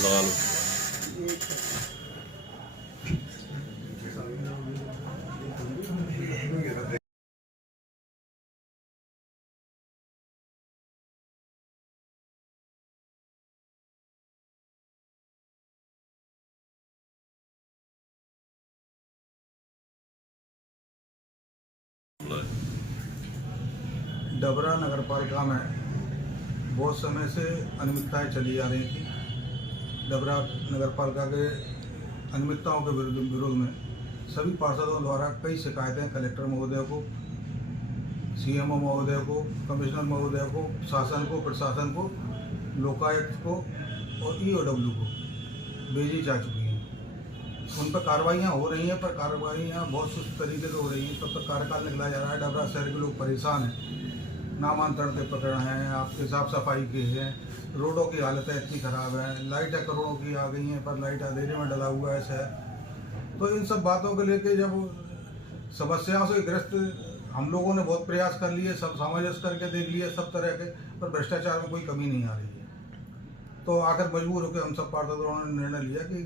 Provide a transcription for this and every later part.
लगा लो। डबरा नगर पालिका में बहुत समय से अनियमितताएं चली आ रही थी। डबरा नगर पालिका के अनियमितताओं के विरोध में सभी पार्षदों द्वारा कई शिकायतें कलेक्टर महोदय को, सीएमओ महोदय को, कमिश्नर महोदय को, शासन को, प्रशासन को, लोकायुक्त को और ईओडब्ल्यू को भेजी जा चुकी हैं। उन पर कार्रवाइयाँ हो रही हैं, पर कार्रवाइयाँ बहुत सुस्त तरीके से हो रही हैं। तब तक कार्यकाल निकला जा रहा है। डबरा शहर के लोग परेशान हैं। नामांतरण के प्रकरण हैं, आपके साफ सफाई के हैं, रोडों की हालतें इतनी ख़राब है, लाइटें करोड़ों की आ गई हैं पर लाइट अंधेरे में डला हुआ है शहर। तो इन सब बातों को लेके जब समस्याओं से ग्रस्त हम लोगों ने बहुत प्रयास कर लिए, सब सामंजस्य करके देख लिए सब तरह के, पर भ्रष्टाचार में कोई कमी नहीं आ रही है। तो आकर मजबूर होकर हम सब पार्षदों ने निर्णय लिया कि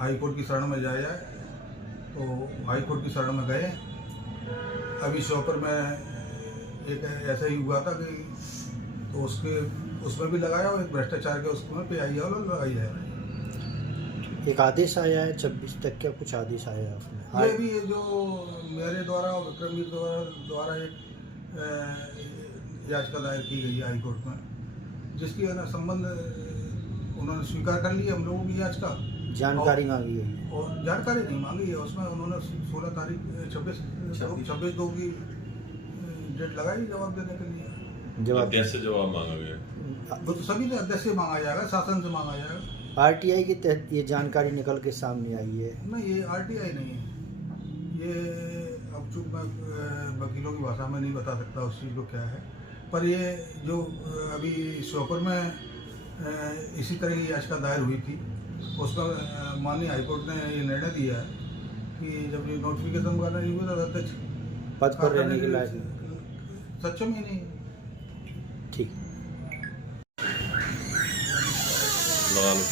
हाई कोर्ट की शरण में जाया जाए। तो हाई कोर्ट की शरण में गए। अभी शॉपर में एक ऐसा ही हुआ था कि तो उसमें भी लगाया और एक भ्रष्टाचार के उसमें पे आई और लगाई है। एक आदेश आया है 26 तक, क्या कुछ आदेश आया है आपने? ये भी ये जो मेरे द्वारा और विक्रमवीर द्वारा एक याचिका दायर की गई है हाई कोर्ट में, जिसकी संबंध उन्होंने स्वीकार कर लिया हम लोगों की याचिका। जानकारी मांगी गई है और जानकारी नहीं मांगी है। उसमें उन्होंने 16 तारीख 26/2 की डेट लगाई जवाब देने के लिए। जवाब कैसे जवाब मांगा गया? वो तो सभी से अध्यक्ष से मांगा जाएगा, शासन से मांगा जाएगा। आरटीआई के तहत ये जानकारी निकल के सामने आई है। नहीं, ये आरटीआई नहीं है। ये अब चूँकि मैं वकीलों की भाषा में नहीं बता सकता उस चीज़ को क्या है, पर ये जो अभी शॉपर में इसी तरह की याचिका दायर हुई थी, उसमें माननीय हाईकोर्ट ने ये निर्णय दिया है कि जब ये नोटिफिकेशन वगैरह नहीं हुआ था अध्यक्ष पद पर रहने के लायक सक्षम ही नहीं। ठीक लगा लो।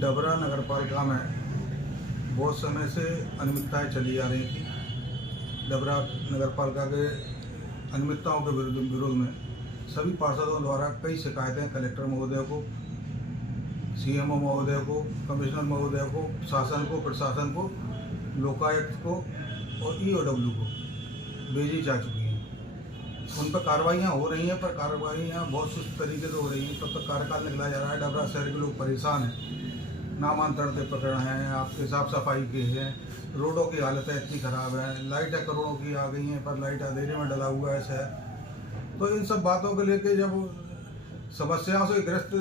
डबरा नगर पालिका में बहुत समय से अनियमितताएं चली आ रही थी। डबरा नगर पालिका के अनियमितताओं के विरोध में सभी पार्षदों द्वारा कई शिकायतें कलेक्टर महोदय को, सीएमओ महोदय को, कमिश्नर महोदय को, शासन को, प्रशासन को, लोकायुक्त को और ईओडब्ल्यू को भेजी जा चुकी हैं। उन पर कार्रवाइयाँ हो रही हैं, पर कार्रवाइयाँ बहुत सुस्त तरीके से हो रही हैं। तब तक कार्यकाल निकला जा रहा है। डबरा शहर के लोग परेशान हैं। नामांतरण के प्रकरण हैं, आपके साफ सफाई के हैं, रोडों की हालतें इतनी ख़राब है, लाइटें करोड़ों की आ गई हैं पर लाइट अंधेरे में डला हुआ है शहर। तो इन सब बातों को लेके जब समस्याओं से ग्रस्त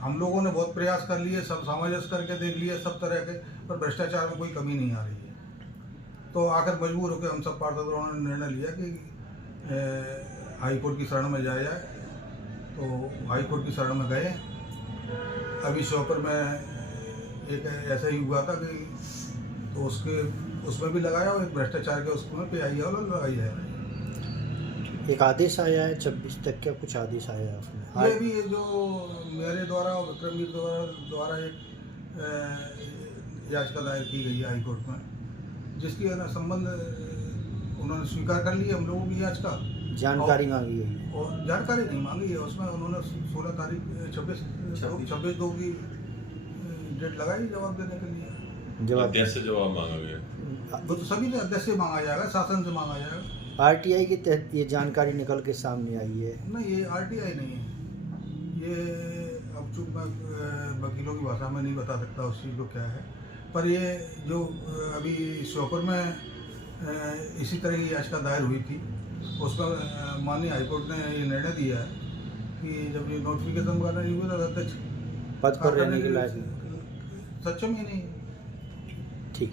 हम लोगों ने बहुत प्रयास कर लिए, सब सामंजस्य करके देख लिए सब तरह के, पर भ्रष्टाचार में कोई कमी नहीं आ रही है। तो आकर मजबूर होकर हम सब पार्षदों ने निर्णय लिया कि हाई कोर्ट की शरण में जाया जाए। तो हाई कोर्ट की शरण में गए। अभी शॉपर में एक ऐसा ही हुआ था कि तो उसमें भी लगाया और एक भ्रष्टाचार के उसमें पे आई और लगाई है। एक आदेश आया है 26 तक, क्या कुछ आदेश आया है आपने? ये भी ये जो मेरे द्वारा और विक्रमवीर द्वारा एक याचिका दायर की गई है हाई कोर्ट में, जिसकी संबंध उन्होंने स्वीकार कर लिया हम लोगों की याचिका। जानकारी मांगी गई है और जानकारी नहीं मांगी है। उसमें उन्होंने 16 तारीख 26/2 की डेट लगाई जवाब देने के लिए। जवाब कैसे जवाब मांगा गया? वो तो सभी से अध्यक्ष से मांगा जाएगा, शासन से मांगा जाएगा। आरटीआई के तहत ये जानकारी निकल के सामने आई है। नहीं, ये आरटीआई नहीं है। ये अब चूँकि मैं वकीलों की भाषा में नहीं बता सकता उस चीज़ को क्या है, पर ये जो अभी शॉपर में इसी तरह की याचिका दायर हुई थी, उसमें माननीय हाईकोर्ट ने ये निर्णय दिया है कि जब ये नोटिफिकेशन वगैरह नहीं हुआ था अध्यक्ष पद पर रहने के लायक सक्षम ही नहीं। ठीक।